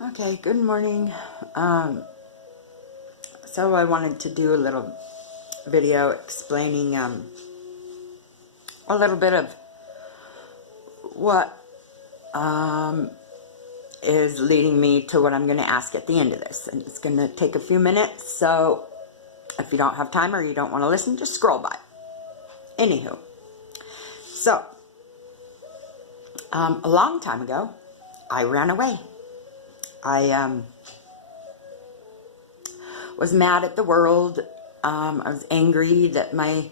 Okay, good morning. So I wanted to do a little video explaining a little bit of what is leading me to what I'm going to ask at the end of this. And it's going to take a few minutes, so if you don't have time or you don't want to listen, just scroll by. Anywho, so a long time ago, I ran away. I was mad at the world. I was angry that my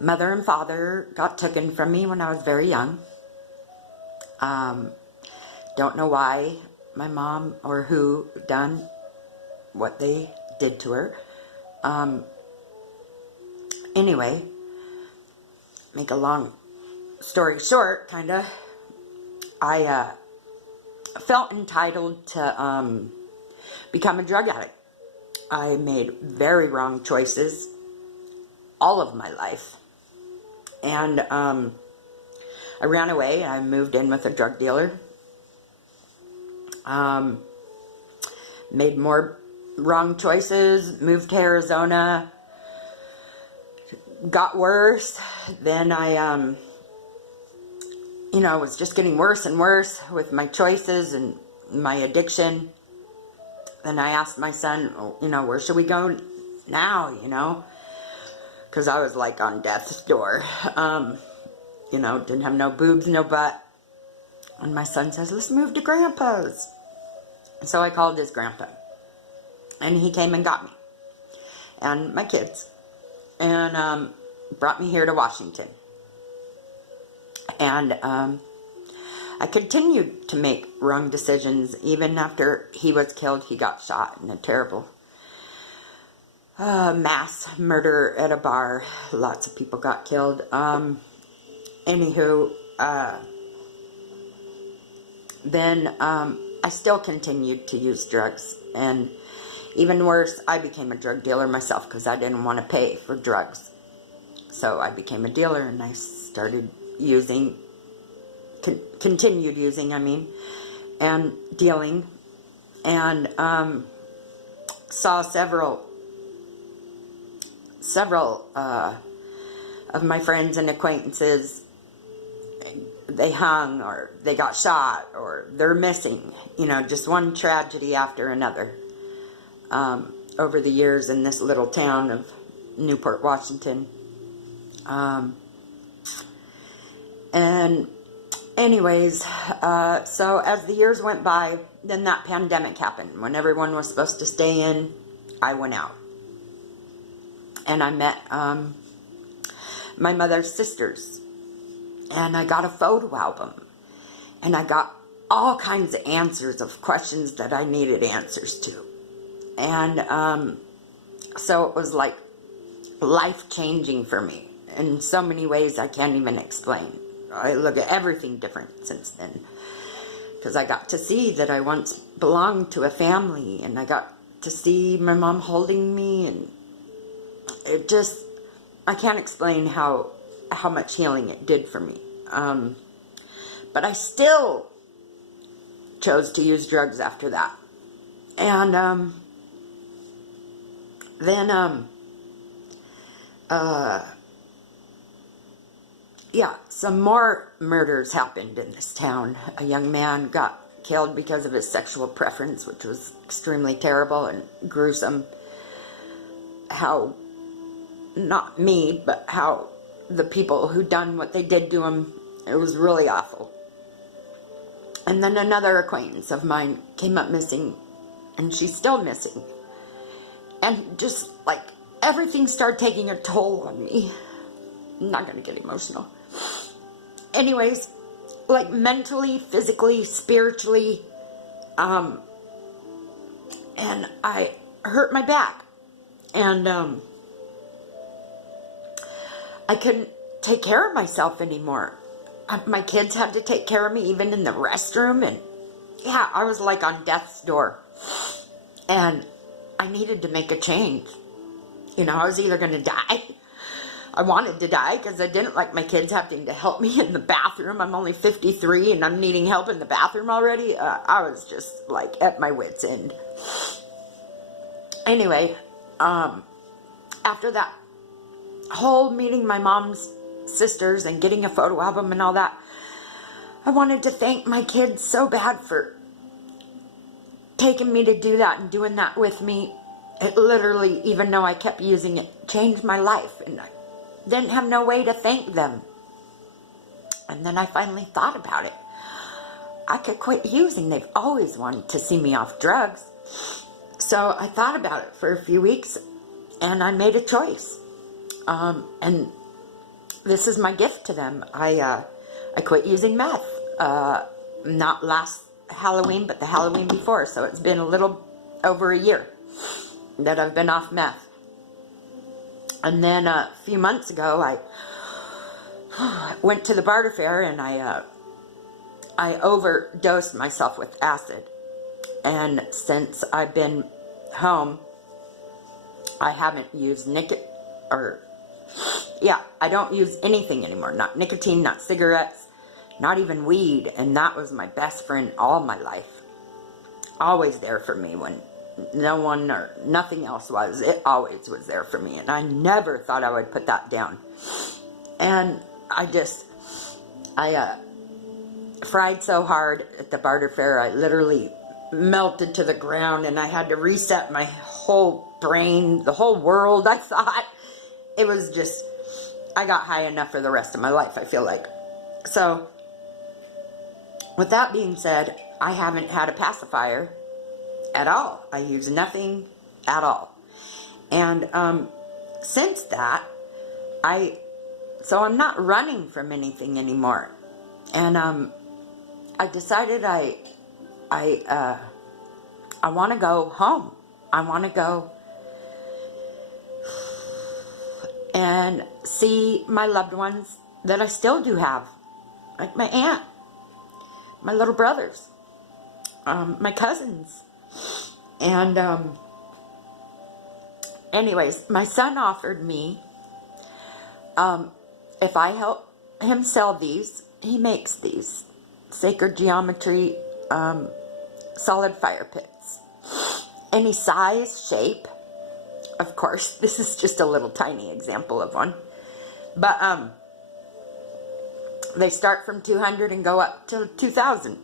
mother and father got taken from me when I was very young. Don't know why my mom or who done what they did to her. Anyway, make a long story short, kinda, I felt entitled to become a drug addict. I made very wrong choices all of my life. And I ran away. I moved in with a drug dealer. Made more wrong choices, moved to Arizona. Got worse. Then I, was just getting worse and worse with my choices and my addiction. Then I asked my son, where should we go now, because I was like on death's door. Didn't have no boobs, no butt. And my son says, let's move to Grandpa's. So I called his grandpa. And he came and got me. And my kids. And brought me here to Washington. And I continued to make wrong decisions. Even after he was killed, he got shot in a terrible mass murder at a bar. Lots of people got killed. Then I still continued to use drugs. And even worse, I became a drug dealer myself because I didn't want to pay for drugs. So I became a dealer and I started using, continued using, and dealing. And saw several of my friends and acquaintances, they hung or they got shot or they're missing, just one tragedy after another over the years in this little town of Newport, Washington. And anyways, so as the years went by, then that pandemic happened. When everyone was supposed to stay in, I went out. And I met my mother's sisters. And I got a photo album. And I got all kinds of answers of questions that I needed answers to. And so it was like life-changing for me in so many ways I can't even explain. I look at everything different since then. Because I got to see that I once belonged to a family. And I got to see my mom holding me. And it just, I can't explain how much healing it did for me. But I still chose to use drugs after that. And then some more murders happened in this town. A young man got killed because of his sexual preference, which was extremely terrible and gruesome. How, not me, but how the people who done what they did to him, it was really awful. And then another acquaintance of mine came up missing, and she's still missing. And just like everything started taking a toll on me. I'm not going to get emotional. Anyways, like mentally, physically, spiritually, and I hurt my back. And I couldn't take care of myself anymore. My kids had to take care of me even in the restroom. And yeah, I was like on death's door. And I needed to make a change. I was either going to die I wanted to die because I didn't like my kids having to help me in the bathroom. I'm only 53 and I'm needing help in the bathroom already. I was just like at my wit's end. Anyway, after that whole meeting my mom's sisters and getting a photo album and all that, I wanted to thank my kids so bad for taking me to do that and doing that with me. It literally, even though I kept using it, changed my life, and I didn't have no way to thank them. And then I finally thought about it. I could quit using. They've always wanted to see me off drugs. So I thought about it for a few weeks, and I made a choice. And this is my gift to them. I quit using meth. Not last Halloween, but the Halloween before. So it's been a little over a year that I've been off meth. And then a few months ago, I went to the barter fair and I overdosed myself with acid. And since I've been home, I haven't used I don't use anything anymore. Not nicotine, not cigarettes, not even weed. And that was my best friend all my life. Always there for me when no one or nothing else was. It always was there for me. And I never thought I would put that down. And I fried so hard at the barter fair, I literally melted to the ground, and I had to reset my whole brain, the whole world, I thought. It was just, I got high enough for the rest of my life, I feel like. So, with that being said, I haven't had a pacifier at all. I use nothing at all. And since that, so I'm not running from anything anymore. And I decided I want to go home. I want to go and see my loved ones that I still do have, like my aunt, my little brothers, my cousins. And anyways, my son offered me, if I help him sell these, he makes these sacred geometry solid fire pits. Any size, shape. Of course, this is just a little tiny example of one. But they start from 200 and go up to 2,000.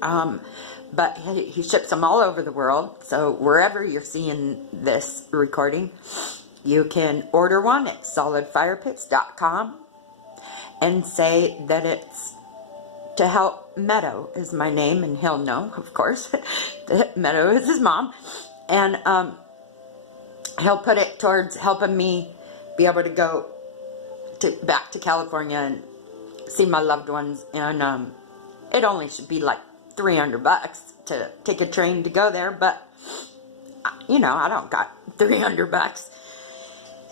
But he ships them all over the world. So wherever you're seeing this recording, you can order one at solidfirepits.com and say that it's to help Meadow is my name, and he'll know, of course, that Meadow is his mom. And he'll put it towards helping me be able to go back to California and see my loved ones. And it only should be like $300 to take a train to go there, but you know, I don't got $300.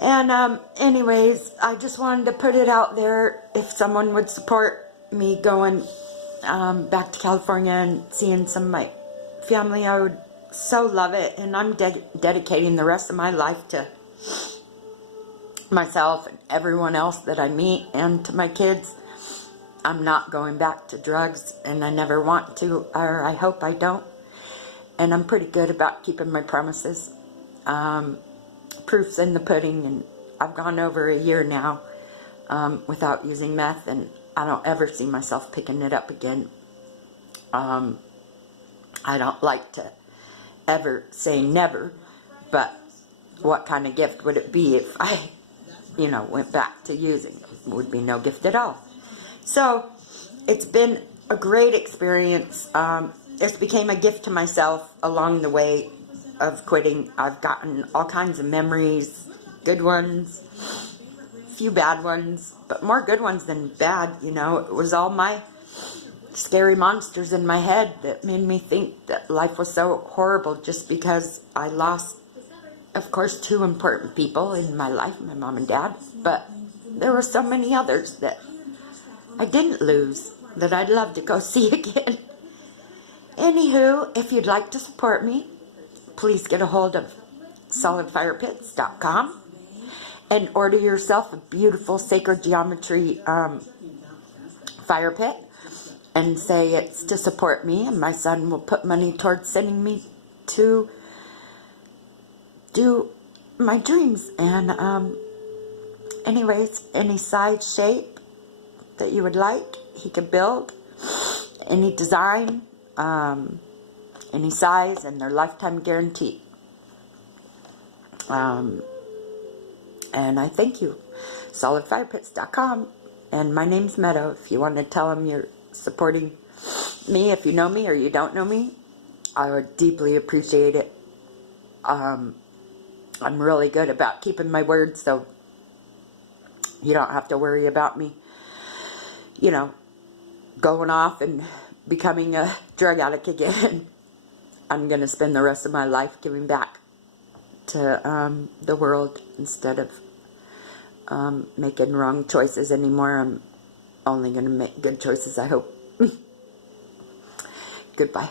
And anyways, I just wanted to put it out there. If someone would support me going back to California and seeing some of my family, I would so love it. And I'm dedicating the rest of my life to myself and everyone else that I meet, and to my kids. I'm not going back to drugs, and I never want to, or I hope I don't. And I'm pretty good about keeping my promises. Proof's in the pudding, and I've gone over a year now without using meth, and I don't ever see myself picking it up again. I don't like to ever say never, but what kind of gift would it be if I, went back to using it? It would be no gift at all. So, it's been a great experience. It became a gift to myself along the way of quitting. I've gotten all kinds of memories, good ones, few bad ones, but more good ones than bad. It was all my scary monsters in my head that made me think that life was so horrible, just because I lost, of course, two important people in my life, my mom and dad, but there were so many others that I didn't lose that I'd love to go see again. Anywho, if you'd like to support me, please get a hold of solidfirepits.com and order yourself a beautiful Sacred Geometry fire pit and say it's to support me, and my son will put money towards sending me to do my dreams. And anyways, any size, shape that you would like, he could build. Any design, any size, and they're lifetime guaranteed. And I thank you. SolidFirePits.com. And my name's Meadow. If you want to tell them you're supporting me, if you know me or you don't know me, I would deeply appreciate it. I'm really good about keeping my word, so you don't have to worry about me, you know, going off and becoming a drug addict again. I'm going to spend the rest of my life giving back to the world instead of making wrong choices anymore. I'm only going to make good choices, I hope. Goodbye.